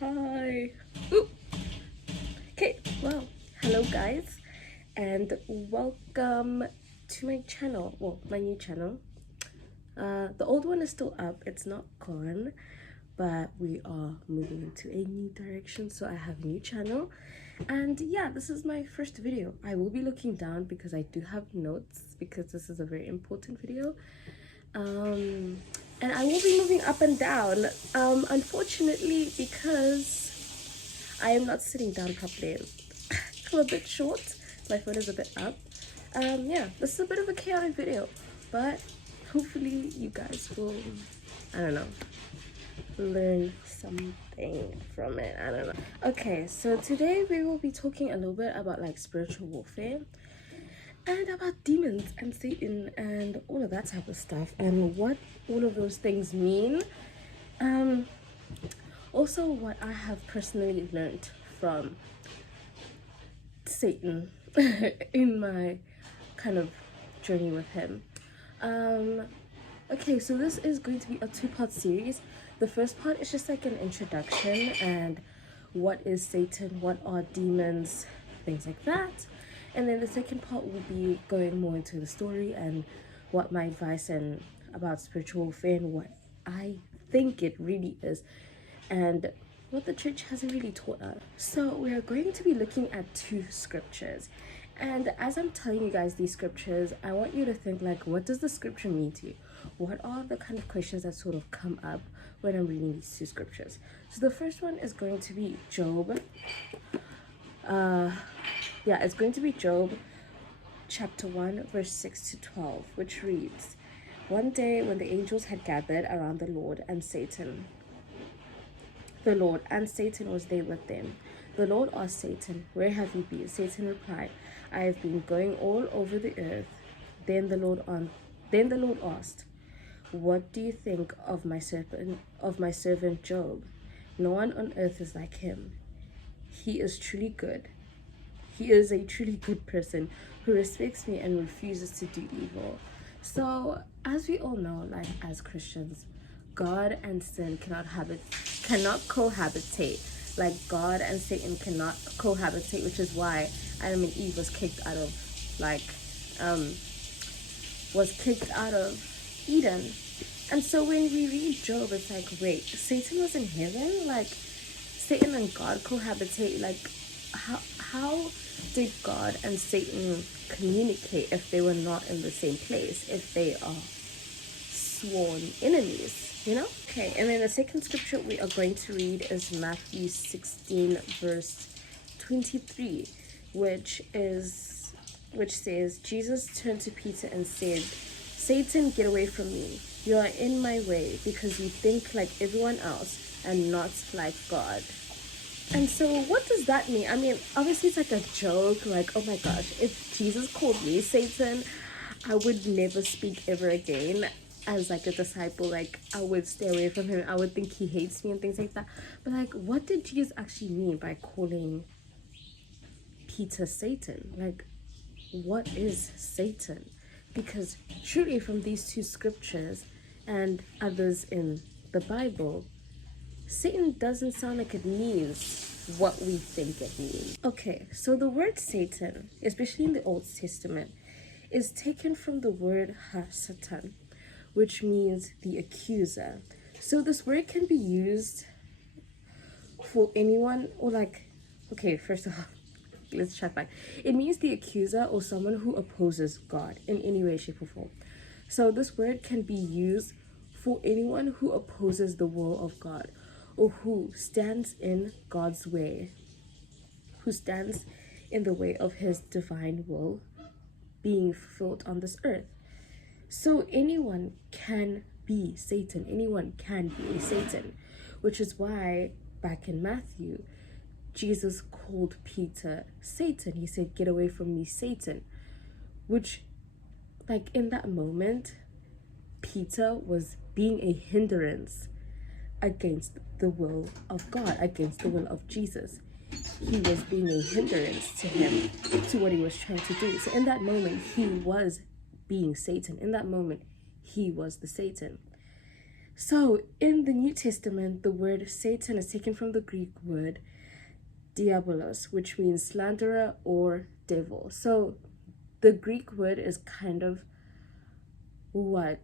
Hi. Ooh. Okay, well, hello guys, and welcome to my channel. Well, my new channel. The old one is still up, it's not gone, but we are moving into a new direction, so I have a new channel. And yeah, this is my first video. I will be looking down because I do have notes, because this is a very important video. And I will be moving up and down, unfortunately, because I am not sitting down properly. I'm a bit short, my phone is a bit up. Yeah, this is a bit of a chaotic video, but hopefully you guys will, I don't know, learn something from it. I don't know. Okay, so today we will be talking a little bit about like spiritual warfare and about demons and Satan and all of that type of stuff and what all of those things mean. Also what I have personally learned from Satan in my kind of journey with him. Okay, so this is going to be a two-part series. The first part is just like an introduction and what is Satan, what are demons, things like that. And then the second part will be going more into the story and what my advice and about spiritual warfare and what I think it really is and what the church hasn't really taught us. So we are going to be looking at two scriptures. And as I'm telling you guys these scriptures, I want you to think like, what does the scripture mean to you? What are the kind of questions that sort of come up when I'm reading these two scriptures? So the first one is going to be Job. It's going to be Job chapter 1 verse 6 to 12, which reads, "One day when the angels had gathered around the Lord and Satan was there with them. The Lord asked Satan, 'Where have you been?' Satan replied, 'I have been going all over the earth.' Then the Lord asked, 'What do you think of my servant Job? No one on earth is like him. He is truly good. He is a truly good person who respects me and refuses to do evil." So, as we all know, like as Christians, God and sin cannot cohabitate. Like God and Satan cannot cohabitate, which is why Adam and Eve was kicked out of Eden. And so when we read Job, it's like, wait, Satan was in heaven? Like Satan and God cohabitate? Like how did God and Satan communicate if they were not in the same place, if they are sworn enemies, you know? Okay, and then the second scripture we are going to read is Matthew 16 verse 23, which says, "Jesus turned to Peter and said, 'Satan, get away from me. You are in my way because you think like everyone else and not like God.'" And so what does that mean? I mean, obviously it's like a joke, like, oh my gosh, if Jesus called me Satan, I would never speak ever again as like a disciple. Like I would stay away from him. I would think he hates me and things like that. But like, what did Jesus actually mean by calling Peter Satan? Like, what is Satan? Because truly from these two scriptures and others in the Bible, Satan doesn't sound like it means what we think it means. Okay, so the word Satan, especially in the Old Testament, is taken from the word ha-satan, which means the accuser. So this word can be used for anyone, or like, okay, first of all, let's check back. It means the accuser or someone who opposes God in any way, shape, or form. So this word can be used for anyone who opposes the will of God, or who stands in God's way, who stands in the way of his divine will being fulfilled on this earth. So anyone can be Satan. Anyone can be a Satan, which is why back in Matthew, Jesus called Peter Satan. He said, "Get away from me, Satan," which, like in that moment, Peter was being a hindrance against the will of God, against the will of Jesus. He was being a hindrance to him, to what he was trying to do. So in that moment, he was being Satan. In that moment, he was the Satan. So in the New Testament, the word Satan is taken from the Greek word diabolos, which means slanderer or devil. So the Greek word is kind of what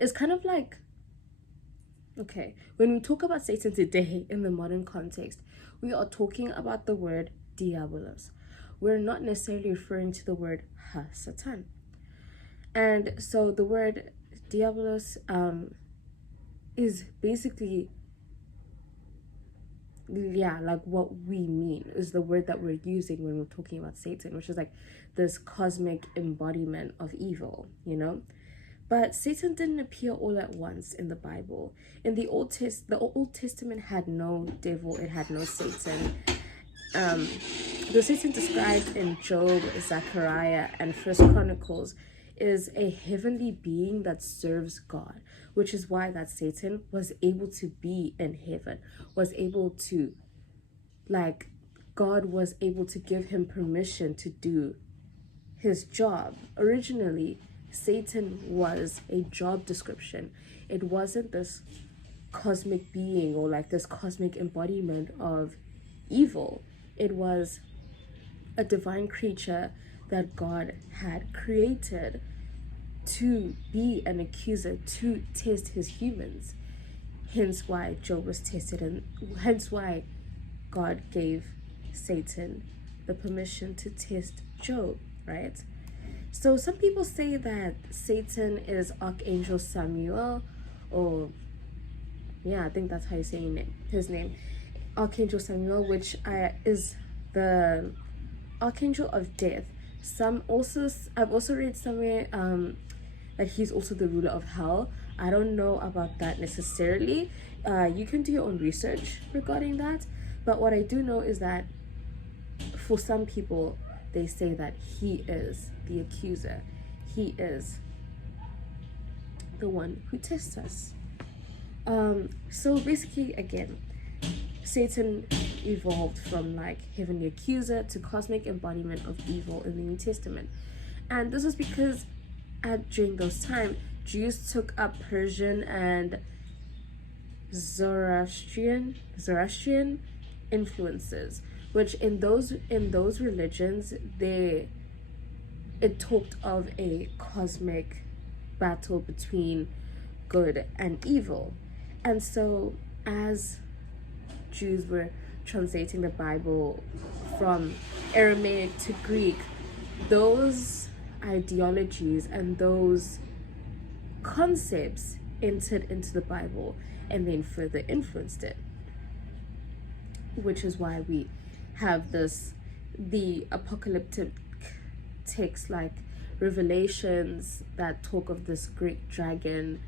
it's kind of like, okay, when we talk about Satan today in the modern context, we are talking about the word diabolos. We're not necessarily referring to the word ha-satan. And so the word diabolos is basically, yeah, like what we mean is the word that we're using when we're talking about Satan, which is like this cosmic embodiment of evil, you know? But Satan didn't appear all at once in the Bible. In the Old Testament had no devil, it had no Satan. The Satan described in Job, Zechariah, and First Chronicles is a heavenly being that serves God, which is why that Satan was able to be in heaven, was able to, like, God was able to give him permission to do his job. Originally, Satan was a job description. It wasn't this cosmic being or like this cosmic embodiment of evil. It was a divine creature that God had created to be an accuser, to test his humans. Hence why Job was tested, and hence why God gave Satan the permission to test Job, right? So some people say that Satan is Archangel Samuel, or yeah, I think that's how you say his name, Archangel Samuel, which is the archangel of death. I've also read somewhere that he's also the ruler of hell. I don't know about that necessarily. You can do your own research regarding that, but what I do know is that for some people, they say that he is the accuser. He is the one who tests us. So basically, again, Satan evolved from like heavenly accuser to cosmic embodiment of evil in the New Testament. And this was because during those times, Jews took up Persian and Zoroastrian influences, which in those religions it talked of a cosmic battle between good and evil. And so as Jews were translating the Bible from Aramaic to Greek, those ideologies and those concepts entered into the Bible and then further influenced it, which is why we have the apocalyptic texts like Revelations that talk of this great dragon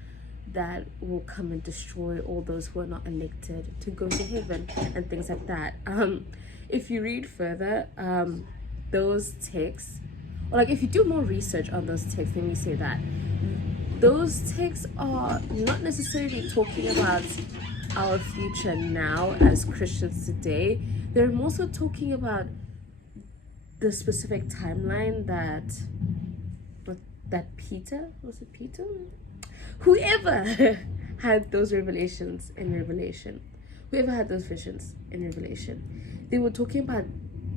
that will come and destroy all those who are not elected to go to heaven and things like that. If you read further, those texts, or like if you do more research on those texts, let me say that those texts are not necessarily talking about our future now as Christians today. They're more so talking about the specific timeline that Peter, was it Peter? Whoever had those revelations in Revelation, whoever had those visions in Revelation, they were talking about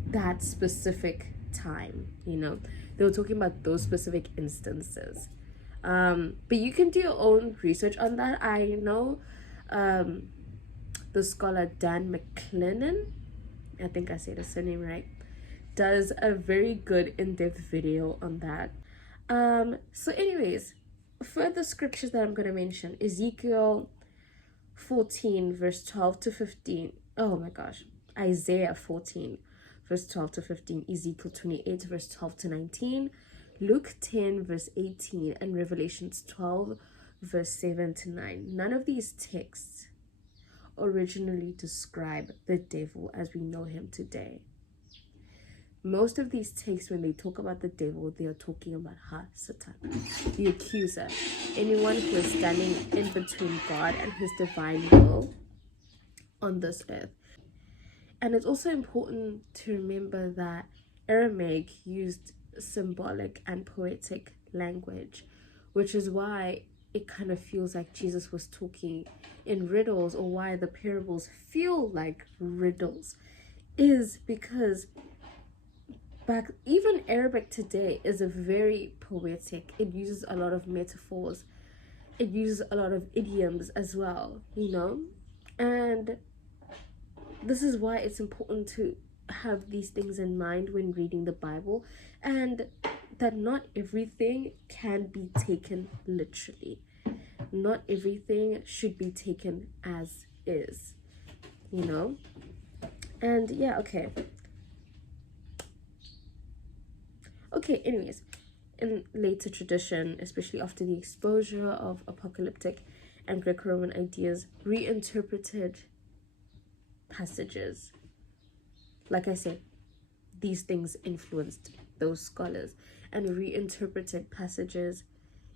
that specific time, you know, they were talking about those specific instances. But you can do your own research on that. I know the scholar Dan McLennan, I think I say the surname right, does a very good in-depth video on that. So anyways, further scriptures that I'm going to mention: Ezekiel 14 verse 12 to 15. Oh my gosh. Isaiah 14 verse 12 to 15. Ezekiel 28 verse 12 to 19. Luke 10 verse 18 and Revelations 12 verse 7 to 9. None of these texts originally describe the devil as we know him today. Most of these texts, when they talk about the devil, they are talking about Satan, the accuser, anyone who is standing in between God and his divine will on this earth. And it's also important to remember that Aramaic used symbolic and poetic language, which is why it kind of feels like Jesus was talking in riddles, or why the parables feel like riddles, is because back, even Arabic today is a very poetic. It uses a lot of metaphors. It uses a lot of idioms as well, you know? And this is why it's important to have these things in mind when reading the Bible, and that not everything can be taken literally. Not everything should be taken as is, you know? And yeah, okay. Okay, anyways, in later tradition, especially after the exposure of apocalyptic and Greco-Roman ideas, reinterpreted passages. Like I said, these things influenced those scholars and reinterpreted passages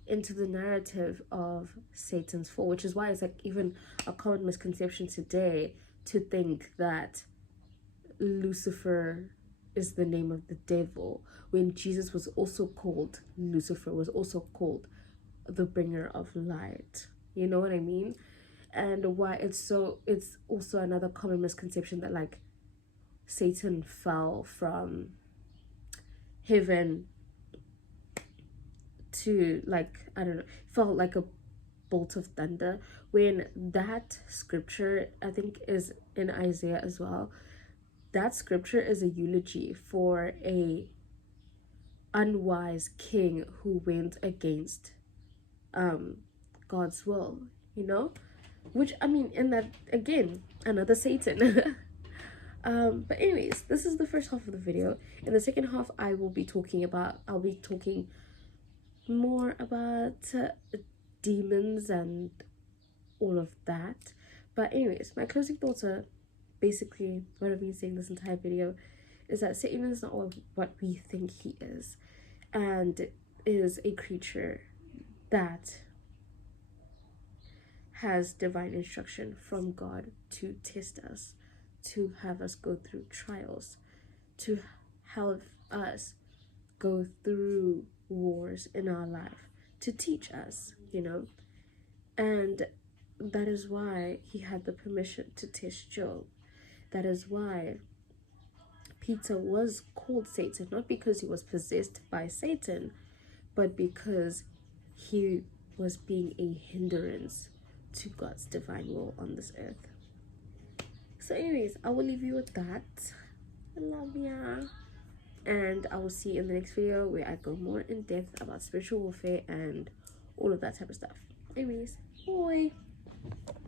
into the narrative of Satan's fall, which is why it's like even a common misconception today to think that Lucifer is the name of the devil, when Jesus was also called Lucifer, was also called the bringer of light. You know what I mean? And why it's also another common misconception that like Satan fell from heaven to, like, I don't know, felt like a bolt of thunder, when that scripture, I think, is in Isaiah as well. That scripture is a eulogy for a unwise king who went against God's will, you know? Which, I mean, in that, again, another Satan. But anyways, this is the first half of the video. In the second half, I'll be talking more about demons and all of that. But anyways, my closing thoughts are basically what I've been saying this entire video, is that Satan is not what we think he is, and is a creature that has divine instruction from God to test us, to have us go through trials, to have us go through wars in our life, to teach us, you know. And that is why he had the permission to test Job. That is why Peter was called Satan, not because he was possessed by Satan, but because he was being a hindrance to God's divine will on this earth. So anyways, I will leave you with that. I love ya. And I will see you in the next video, where I go more in depth about spiritual warfare and all of that type of stuff. Anyways, bye.